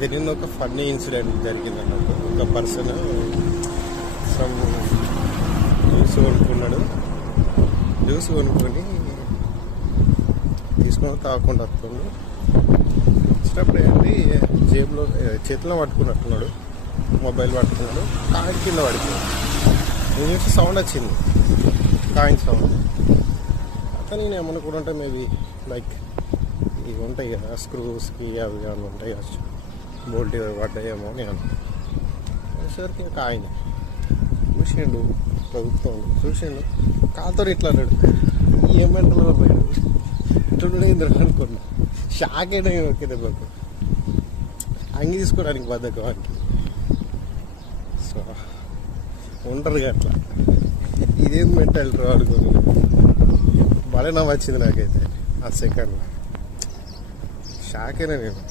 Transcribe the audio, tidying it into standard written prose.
ఇది నిన్న ఒక ఫన్నీ ఇన్సిడెంట్ జరిగింది అన్నట్టు. ఒక పర్సన్ సమ్ జ్యూస్ కొనుక్కున్నాడు. జ్యూస్ కొనుక్కొని తీసుకొని తాగకుండా వస్తుండు. వచ్చినప్పుడు ఏంటి జేబులో చేతిలో పట్టుకున్నట్టున్నాడు, మొబైల్ పట్టుకున్నాడు. కాయిన్ కింద పడిపోయాడు. నేను చూసి సౌండ్ వచ్చింది, కాయిన్ సౌండ్. అతను నేను ఏమనుకుంటుంటే మేబీ లైక్ ఇవి ఉంటాయి కదా స్క్రూస్కి అవి కానీ ఉంటాయి కదా, బోల్ట్ పడ్డాయేమో అని అనుసరికి కాయిన్ చూసిండు, చదువుతాడు. చూసిండు, కాతో ఇట్లా అన్నాడు. ఏమంటారు పోయాడు, ఇట్లా అనుకున్నా. షాక్ అయినా ఒకే దెబ్బకు. అంగి తీసుకోవడానికి బద్దకు వానికి. సో ఉంటారు అట్లా. ఇదేం మెంటల్ డ్రా అనుకోని భలే నవ్వు వచ్చింది నాకైతే ఆ సెకండ్. షాక్ అయినా నేను.